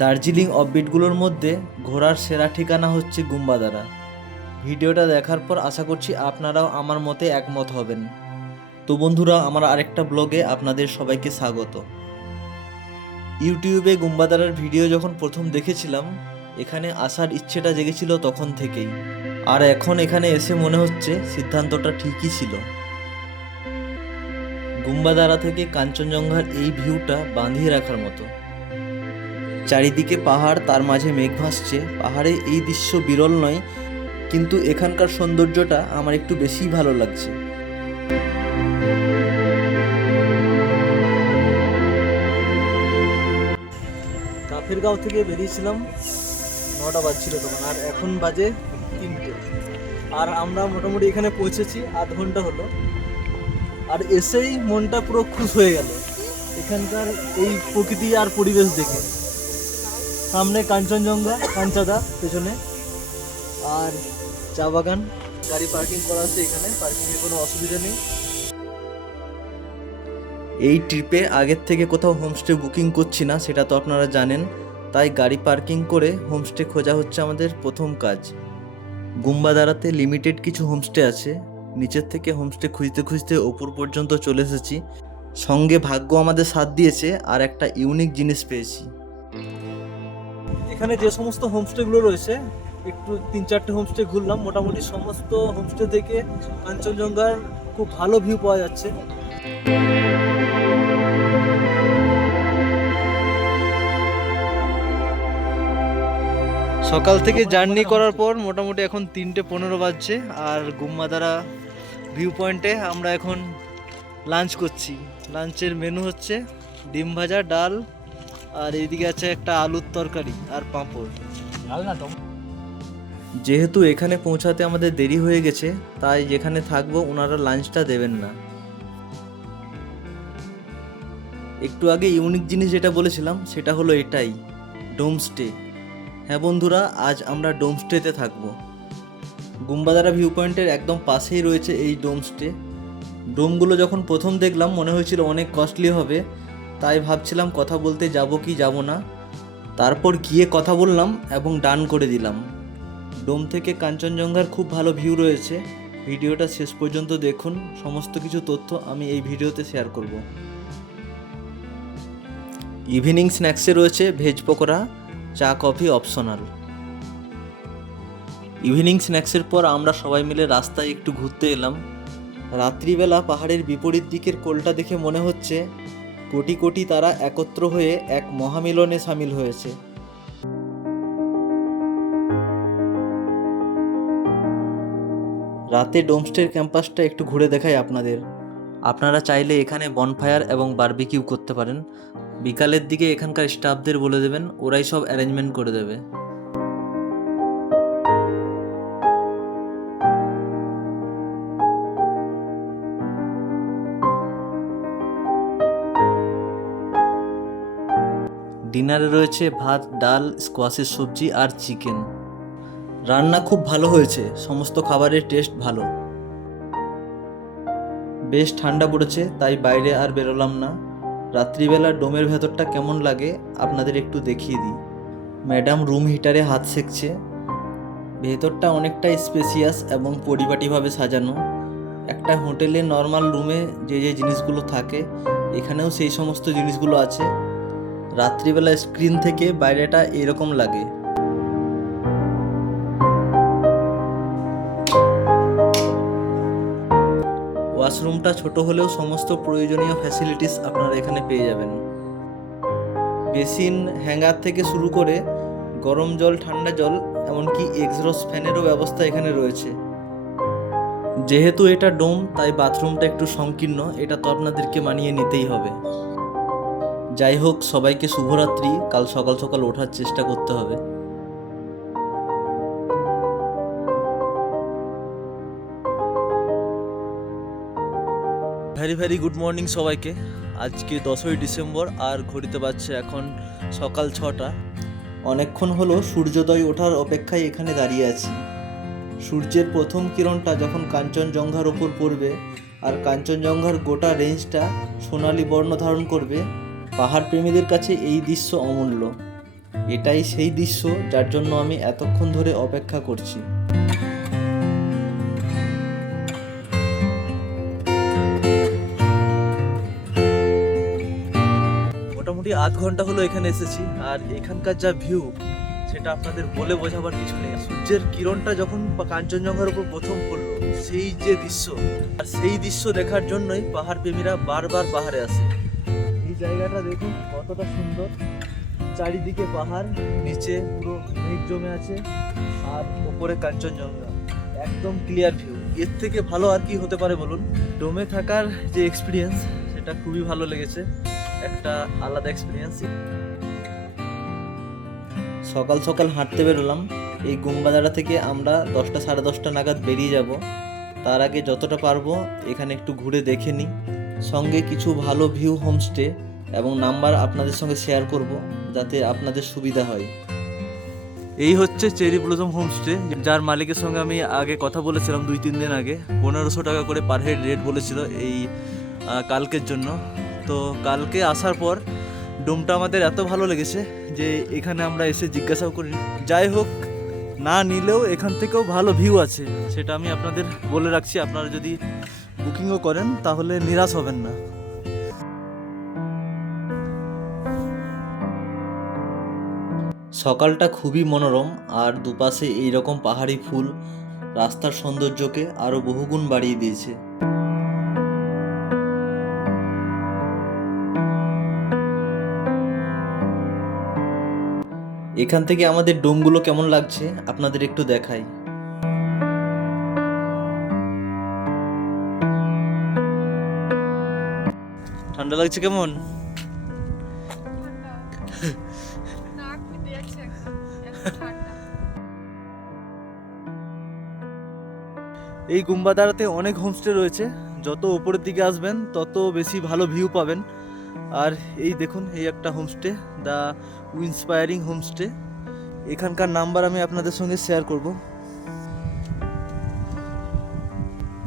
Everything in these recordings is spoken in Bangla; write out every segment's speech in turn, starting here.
দার্জিলিং অফবিটগুলোর মধ্যে ঘোরার সেরা ঠিকানা হচ্ছে গুম্বাদারা। ভিডিওটা দেখার পর আশা করছি আপনারাও আমার মতে একমত হবেন। তো বন্ধুরা, আমার আরেকটা ব্লগে আপনাদের সবাইকে স্বাগত। ইউটিউবে গুম্বাদারার ভিডিও যখন প্রথম দেখেছিলাম, এখানে আসার ইচ্ছেটা জেগেছিল তখন থেকেই। আর এখন এখানে এসে মনে হচ্ছে সিদ্ধান্তটা ঠিকই ছিল। গুম্বাদারা থেকে কাঞ্চনজঙ্ঘার এই ভিউটা বাঁধিয়ে রাখার মতো। চারিদিকে পাহাড়, তার মাঝে মেঘ ভাসছে। পাহাড়ে এই দৃশ্য বিরল নয়, কিন্তু এখানকার সৌন্দর্যটা আমার একটু বেশিই ভালো লাগছে। কাফেরগাঁও থেকে বেরিয়েছিলাম, 9টা বাজছিল তখন, আর এখন বাজে 3টে। আর আমরা মোটামুটি এখানে পৌঁছেছি আধ ঘন্টা হলো। আর এসেই মনটা পুরো খুশ হয়ে গেল এখানকার এই প্রকৃতি আর পরিবেশ দেখে। সামনে কাঞ্চনজঙ্ঘা, কাঞ্চাদা পেছনে, আর চা বাগান। গাড়ি পার্কিং করা আছে এখানে, পার্কিংয়ের কোনো অসুবিধা নেই। এই ট্রিপে আগের থেকে কোথাও হোমস্টে বুকিং করছি না, সেটা তো আপনারা জানেন। তাই গাড়ি পার্কিং করে হোমস্টে খোঁজা হচ্ছে আমাদের প্রথম কাজ। গুম্বাদারাতে লিমিটেড কিছু হোমস্টে আছে। নিচের থেকে হোমস্টে খুঁজতে খুঁজতে ওপর পর্যন্ত চলে এসেছি। সঙ্গে ভাগ্য আমাদের সাথ দিয়েছে, আর একটা ইউনিক জিনিস পেয়েছি। এখানে যে সমস্ত হোমস্টেগুলো রয়েছে, একটু 3-4টে হোমস্টে ঘুরলাম। মোটামুটি সমস্ত হোমস্টে থেকে কাঞ্চনজঙ্ঘার খুব ভালো ভিউ পাওয়া যাচ্ছে। সকাল থেকে জার্নি করার পর মোটামুটি এখন 3:15 বাজছে, আর গুম্বাদারা ভিউ পয়েন্টে আমরা এখন লাঞ্চ করছি। লাঞ্চের মেনু হচ্ছে ডিম ভাজা, ডাল, আর এইদিকে আছে একটা আলুর তরকারি আর পাঁপড়। যেহেতু এখানে পৌঁছাতে আমাদের দেরি হয়ে গেছে, তাই যেখানে থাকবো ওনারা লাঞ্চটা দেবেন না। একটু আগে ইউনিক জিনিস যেটা বলেছিলাম সেটা হলো এটাই, ডোমস্টে। হ্যাঁ বন্ধুরা, আজ আমরা ডোমস্টেতে থাকবো। গুম্বাদারা ভিউ পয়েন্টের একদম পাশেই রয়েছে এই ডোমস্টে। ডোমগুলো যখন প্রথম দেখলাম মনে হয়েছিল অনেক কস্টলি হবে, তাই ভাবছিলাম কথা বলতে যাব কি যাব না। তারপর গিয়ে কথা বললাম এবং ডান করে দিলাম। ডোম থেকে কাঞ্চনজঙ্ঘার খুব ভালো ভিউ রয়েছে। ভিডিওটা শেষ পর্যন্ত দেখুন, সমস্ত কিছু তথ্য আমি এই ভিডিওতে শেয়ার করব। ইভিনিং স্ন্যাক্সে রয়েছে ভেজ পকোড়া, চা কফি অপশনাল। ইভিনিং স্ন্যাক্সের পর আমরা সবাই মিলে রাস্তায় একটু ঘুরতে এলাম। রাত্রিবেলা পাহাড়ের বিপরীত দিকের কোলটা দেখে মনে হচ্ছে কোটি কোটি তারা একত্র হয়ে এক মহামিলনে সামিল হয়েছে। রাতে ডোমস্টের ক্যাম্পাসটা একটু ঘুরে দেখাই আপনাদের। আপনারা চাইলে এখানে বনফায়ার এবং বারবিকিউ করতে পারেন। বিকালের দিকে এখানকার স্টাফদের বলে দেবেন, ওরাই সব অ্যারেঞ্জমেন্ট করে দেবে। ডিনারে রয়েছে ভাত, ডাল, স্কোয়াশের সবজি আর চিকেন। রান্না খুব ভালো হয়েছে, সমস্ত খাবারের টেস্ট ভালো। বেশ ঠান্ডা পড়েছে, তাই বাইরে আর বেরোলাম না। রাত্রিবেলা ডোমের ভেতরটা কেমন লাগে আপনাদের একটু দেখিয়ে দিই। ম্যাডাম রুম হিটারে হাত সেঁকছে। ভেতরটা অনেকটা স্পেসিয়াস এবং পরিপাটিভাবে সাজানো। একটা হোটেলে নর্মাল রুমে যে যে জিনিসগুলো থাকে, এখানেও সেই সমস্ত জিনিসগুলো আছে। রাত্রিবেলা স্ক্রিন থেকে বাইরেটা এরকম লাগে। ওয়াশরুমটা ছোট হলেও সমস্ত প্রয়োজনীয় ফ্যাসিলিটিস আপনারা এখানে পেয়ে যাবেন। বেসিন, হ্যাঙ্গার থেকে শুরু করে গরম জল, ঠান্ডা জল, এমনকি এক্সস্ট ফ্যানেরও ব্যবস্থা এখানে রয়েছে। যেহেতু এটা ডোম, তাই বাথরুমটা একটু সংকীর্ণ, এটা তো আপনাদেরকে মানিয়ে নিতেই হবে। যাই হোক, সবাইকে শুভরাত্রি। কাল সকাল সকাল ওঠার চেষ্টা করতে হবে। ভেরি ভেরি গুড মর্নিং সবাইকে। আজকে 10ই ডিসেম্বর, আর ঘড়িতে বাজছে এখন সকাল 6টা। অনেকক্ষণ হলো সূর্যোদয় ওঠার অপেক্ষায় এখানে দাঁড়িয়ে আছি। সূর্যের প্রথম কিরণটা যখন কাঞ্চনজঙ্ঘার ওপর পড়বে আর কাঞ্চনজঙ্ঘার গোটা রেঞ্জটা সোনালি বর্ণ ধারণ করবে, পাহাড় প্রেমীদের কাছে এই দৃশ্য অমূল্য। এটাই সেই দৃশ্য যার জন্য আমি এতক্ষণ ধরে অপেক্ষা করছি। মোটামুটি আধ ঘন্টা হলো এখানে এসেছি, আর এখানকার যা ভিউ সেটা আপনাদের বলে বোঝাবার কিছু নেই। সূর্যের কিরণটা যখন কাঞ্চনজঙ্ঘার উপর প্রথম পড়লো, সেই যে দৃশ্য, আর সেই দৃশ্য দেখার জন্যই পাহাড় প্রেমীরা বারবার পাহাড়ে আসে। এই জায়গাটা দেখুন কতটা সুন্দর, চারিদিকে পাহাড়, নিচে পুরো মেঘ জমে আছে, আর ওপরে কাঞ্চনজঙ্ঘা, একদম ক্লিয়ার ভিউ। এর থেকে ভালো আর কি হতে পারে বলুন? ডোমে থাকার যে এক্সপিরিয়েন্স সেটা খুবই ভালো লেগেছে, একটা আলাদা এক্সপিরিয়েন্স। সকাল সকাল হাঁটতে বেরোলাম। এই গুম্বাদারা থেকে আমরা 10টা সাড়ে 10টা নাগাদ বেরিয়ে যাব। তার আগে যতটা পারবো এখানে একটু ঘুরে দেখে নিই, সঙ্গে কিছু ভালো ভিউ হোমস্টে এবং নাম্বার আপনাদের সঙ্গে শেয়ার করব, যাতে আপনাদের সুবিধা হয়। এই হচ্ছে চেরি ব্লসম হোমস্টে, যার মালিকের সঙ্গে আমি আগে কথা বলেছিলাম 2-3 দিন আগে। 1500 টাকা করে পার হেড রেট বলেছিল এই কালকের জন্য। তো কালকে আসার পর ডোমটা আমাদের এত ভালো লেগেছে যে এখানে আমরা এসে জিজ্ঞাসাও করি। যাই হোক, না নিলেও এখান থেকেও ভালো ভিউ আছে, সেটা আমি আপনাদের বলে রাখছি। আপনারা যদি বুকিংও করেন তাহলে নিরাশ হবেন না। সকালটা খুবই মনোরম, আর দুপাশে এইরকম পাহাড়ি ফুল রাস্তার সৌন্দর্যকে আরও বহুগুণ বাড়িয়ে দিয়েছে। এখান থেকে আমাদের ডোমগুলো কেমন লাগছে আপনাদের একটু দেখাই। ঠান্ডা লাগছে কেমন? এই গুম্বাদারাতে অনেক হোমস্টে রয়েছে, যত উপরের দিকে আসবেন তত বেশি ভালো ভিউ পাবেন। আর এই দেখুন, এই একটা হোমস্টে, দ্য ইন্সপায়ারিং হোমস্টে। এখানকার নাম্বার আমি আপনাদের সঙ্গে শেয়ার করব,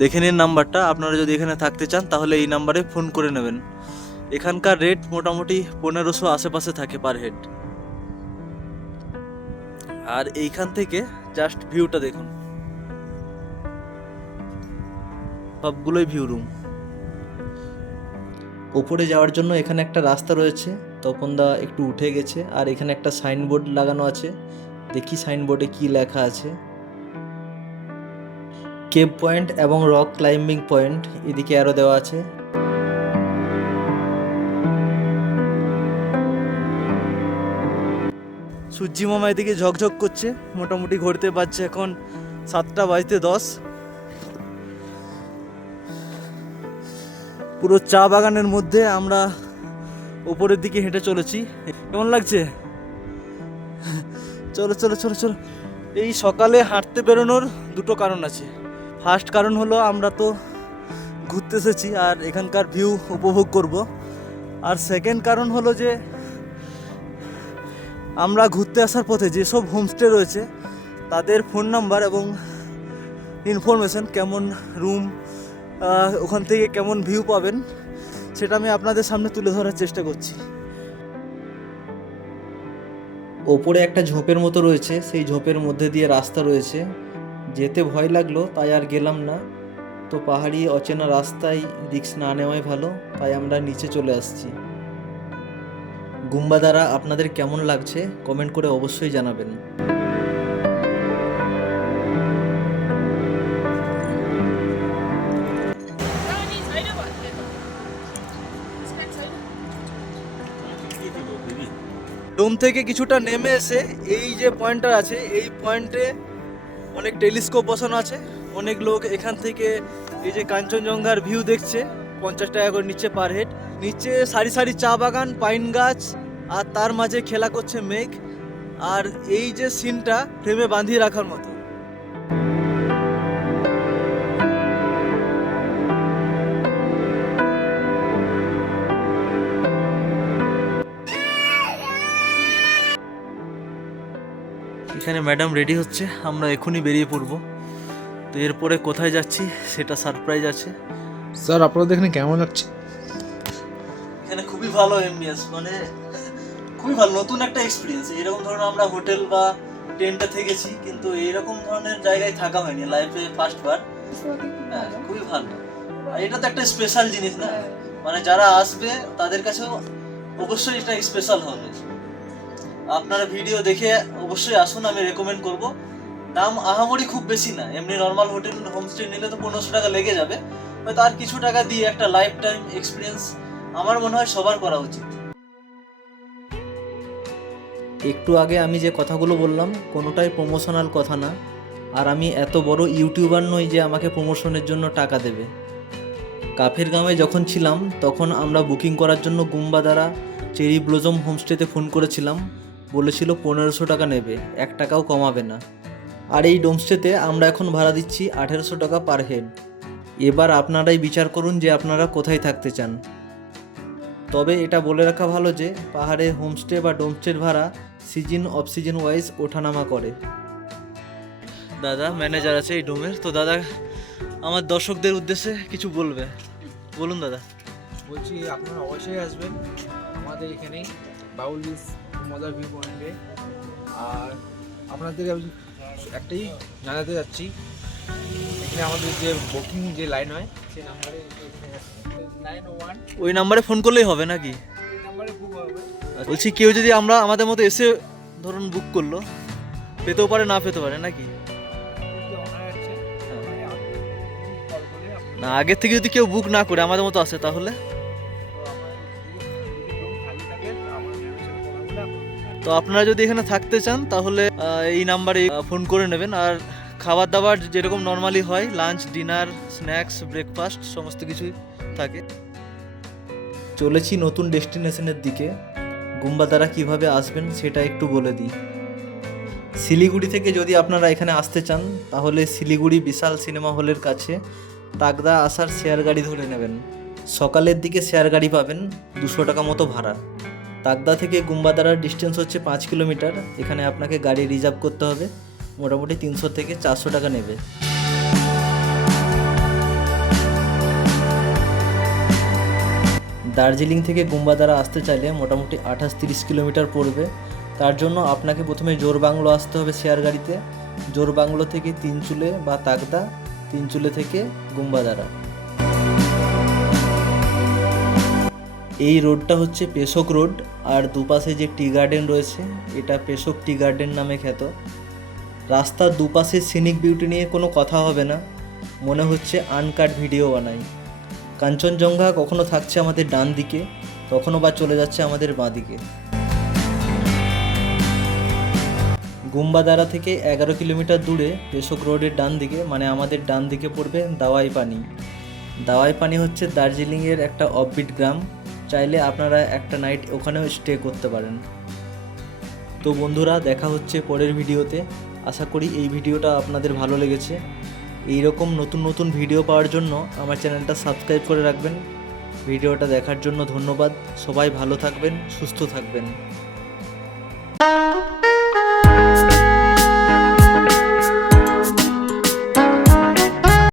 দেখে নিন নাম্বারটা। আপনারা যদি এখানে থাকতে চান তাহলে এই নাম্বারে ফোন করে নেবেন। এখানকার রেট মোটামুটি 1500 আশেপাশে থাকে পার হেড। আর এইখান থেকে জাস্ট ভিউটা দেখুন, সবগুলোই ভিউ রুম। ওপরে যাওয়ার জন্য এখানে একটা রাস্তা রয়েছে, তপনদা একটু উঠে গেছে। আর এখানে একটা সাইনবোর্ড লাগানো আছে, দেখি সাইনবোর্ডে কি লেখা আছে। কেভ পয়েন্ট এবং রক ক্লাইম্বিং পয়েন্ট এদিকে আরও দেওয়া আছে। সূর্যি মামা এদিকে ঝকঝক করছে, মোটামুটি ঘুরতে পারছে এখন 7:10। পুরো চা বাগানের মধ্যে আমরা উপরের দিকে হেঁটে চলেছি। কেমন লাগছে? চলো চলো চলো চলো। এই সকালে হাঁটতে বেরোনোর দুটো কারণ আছে। ফার্স্ট কারণ হলো আমরা তো ঘুরতে এসেছি আর এখানকার ভিউ উপভোগ করব। আর সেকেন্ড কারণ হলো যে আমরা ঘুরতে আসার পথে যেসব হোমস্টে রয়েছে তাদের ফোন নাম্বার এবং ইনফরমেশন, কেমন রুম, ওখান থেকে কেমন ভিউ পাবেন, সেটা আমি আপনাদের সামনে তুলে ধরার চেষ্টা করছি। ওপরে একটা ঝোপের মতো রয়েছে, সেই ঝোপের মধ্যে দিয়ে রাস্তা রয়েছে। যেতে ভয় লাগলো, তাই আর গেলাম না। তো পাহাড়ি অচেনা রাস্তায় রিস্ক না নেওয়াই ভালো, তাই আমরা নিচে চলে আসছি। গুম্বাদারা আপনাদের কেমন লাগছে কমেন্ট করে অবশ্যই জানাবেন। ডোম থেকে কিছুটা নেমে এসে এই যে পয়েন্টটা আছে, এই পয়েন্টে অনেক টেলিস্কোপ বসানো আছে। অনেক লোক এখান থেকে এই যে কাঞ্চনজঙ্ঘার ভিউ দেখছে। 50 টাকা করে নিচ্ছে পার হেড। নিচে সারি সারি চা বাগান, পাইন গাছ, আর তার মাঝে খেলা করছে মেঘ। আর এই যে সিনটা ফ্রেমে বাঁধিয়ে রাখার মতো। এখানে ম্যাডাম রেডি হচ্ছে, আমরা এখনই বেরিয়ে পড়বো। তো এরপরে কোথায় যাচ্ছি সেটা সারপ্রাইজ আছে। স্যার আপনাদের এখানে কেমন লাগছে? এখানে খুবই ভালো এমবিএস, মানে খুবই ভালো, নতুন একটা এক্সপিরিয়েন্স। এরকম ধরুন আমরা হোটেল বা টেন্টে থেকেছি, কিন্তু এইরকম ধরনের জায়গায় থাকা হয়নি, লাইফে ফার্স্ট বার। হ্যাঁ, খুবই ভালো। আর এটা তো একটা স্পেশাল জিনিস না, মানে যারা আসবে তাদের কাছেও অবশ্যই এটা স্পেশাল হবে। আপনারা ভিডিও দেখে অবশ্যই আসুন, আমি রেকমেন্ড করব। দাম আহামরি খুব বেশি না, এমনি নর্মাল হোটেল হোমস্টে নিলে তো 1500 টাকা লেগে যাবে, হয়তো আর কিছু টাকা দিয়ে একটা লাইফ টাইম এক্সপিরিয়েন্স আমার মনে হয় সবার করা উচিত। একটু আগে আমি যে কথাগুলো বললাম কোনোটাই প্রমোশনাল কথা না, আর আমি এত বড় ইউটিউবার নই যে আমাকে প্রমোশনের জন্য টাকা দেবে। কাফের গ্রামে যখন ছিলাম তখন আমরা বুকিং করার জন্য গুম্বাদারা চেরি ব্লজম হোমস্টেতে ফোন করেছিলাম, বলেছিল 1500 টাকা নেবে, 1 টাকাও কমাবে না। আর এই হোমস্টেতে আমরা এখন ভাড়া দিচ্ছি 1800 টাকা পার হেড। এবার আপনারাই বিচার করুন যে আপনারা কোথায় থাকতে চান। তবে এটা বলে রাখা ভালো যে পাহাড়ে হোমস্টে বা ডোমস্টের ভাড়া সিজন অফ সিজন ওয়াইজ ওঠানামা করে। দাদা ম্যানেজার আছে এই ডোমের, তো দাদা আমার দর্শকদের উদ্দেশ্যে কিছু বলবে, বলুন দাদা। বলছি আপনারা অবশ্যই আসবেন আমাদের এখানে বাউল বিচ মজার ভিউ পয়েন্টে। আর আপনাদেরকে আমি একটাই জানাতে যাচ্ছি, এখানে আমাদের যে বুকিং যে লাইন হয় সেই নাম্বারে 901 ওই নাম্বারে ফোন করলেই হবে নাকি? এই নাম্বারে বুক হবে। বলছি কেউ যদি আমাদের মতো এসে ধরুন বুক করলো, পেতেও পারে না পেতে পারে নাকি? না, আগের থেকে যদি কেউ বুক না করে আমাদের মতো আসে তাহলে? তো আপনারা যদি এখানে থাকতে চান তাহলে এই নাম্বারে ফোন করে নেবেন। আর খাবার দাবার যেরকম নর্মালি হয়, লাঞ্চ, ডিনার, স্ন্যাক্স, ব্রেকফাস্ট সমস্ত কিছুই থাকে। চলেছি নতুন ডেস্টিনেশনের দিকে। গুম্বাদারা কিভাবে আসবেন সেটা একটু বলে দিই। শিলিগুড়ি থেকে যদি আপনারা এখানে আসতে চান তাহলে শিলিগুড়ি বিশাল সিনেমা হলের কাছে তাগদা আসার শেয়ার গাড়ি ধরে নেবেন। সকালের দিকে শেয়ার গাড়ি পাবেন, 200 টাকা মতো ভাড়া। তাগদা থেকে গুম্বাদারার ডিস্টেন্স হচ্ছে 5 কিলোমিটার। এখানে আপনাকে গাড়ি রিজার্ভ করতে হবে, মোটামুটি 300 থেকে 400 টাকা নেবে। দার্জিলিং থেকে গুম্বাদারা আসতে চাইলে মোটামুটি 28-30 কিলোমিটার পড়বে। তার জন্য আপনাকে প্রথমে জোরবাংলো আসতে হবে শেয়ার গাড়িতে। জোরবাংলো থেকে তিনচুলে বা তাগদা, তিনচুলে থেকে গুম্বাদারা। এই রোডটা হচ্ছে পেশোক রোড, আর দুপাশে যে টি গার্ডেন রয়েছে এটা পেশোক টি গার্ডেন নামে খ্যাত। রাস্তার দুপাশে সিনিক বিউটি নিয়ে কোনো কথা হবে না, মনে হচ্ছে আনকাট ভিডিও বানাই। কাঞ্চনজঙ্ঘা কখনো থাকছে আমাদের ডান দিকে, কখনো বা চলে যাচ্ছে আমাদের বাঁ দিকে। গুম্বাদারা থেকে 11 কিলোমিটার দূরে পেশোক রোডের ডান দিকে, মানে আমাদের ডান দিকে পড়বে দাওয়াই পানি। দাওয়াই পানি হচ্ছে দার্জিলিংয়ের একটা অফবিট গ্রাম, চাইলে আপনারা একটা নাইট ওখানেও স্টে করতে পারেন। তো বন্ধুরা, দেখা হচ্ছে পরের ভিডিওতে। আশা করি এই ভিডিওটা আপনাদের ভালো লেগেছে। এই রকম নতুন নতুন ভিডিও পাওয়ার জন্য আমার চ্যানেলটা সাবস্ক্রাইব করে রাখবেন। ভিডিওটা দেখার জন্য ধন্যবাদ। সবাই ভালো থাকবেন, সুস্থ থাকবেন।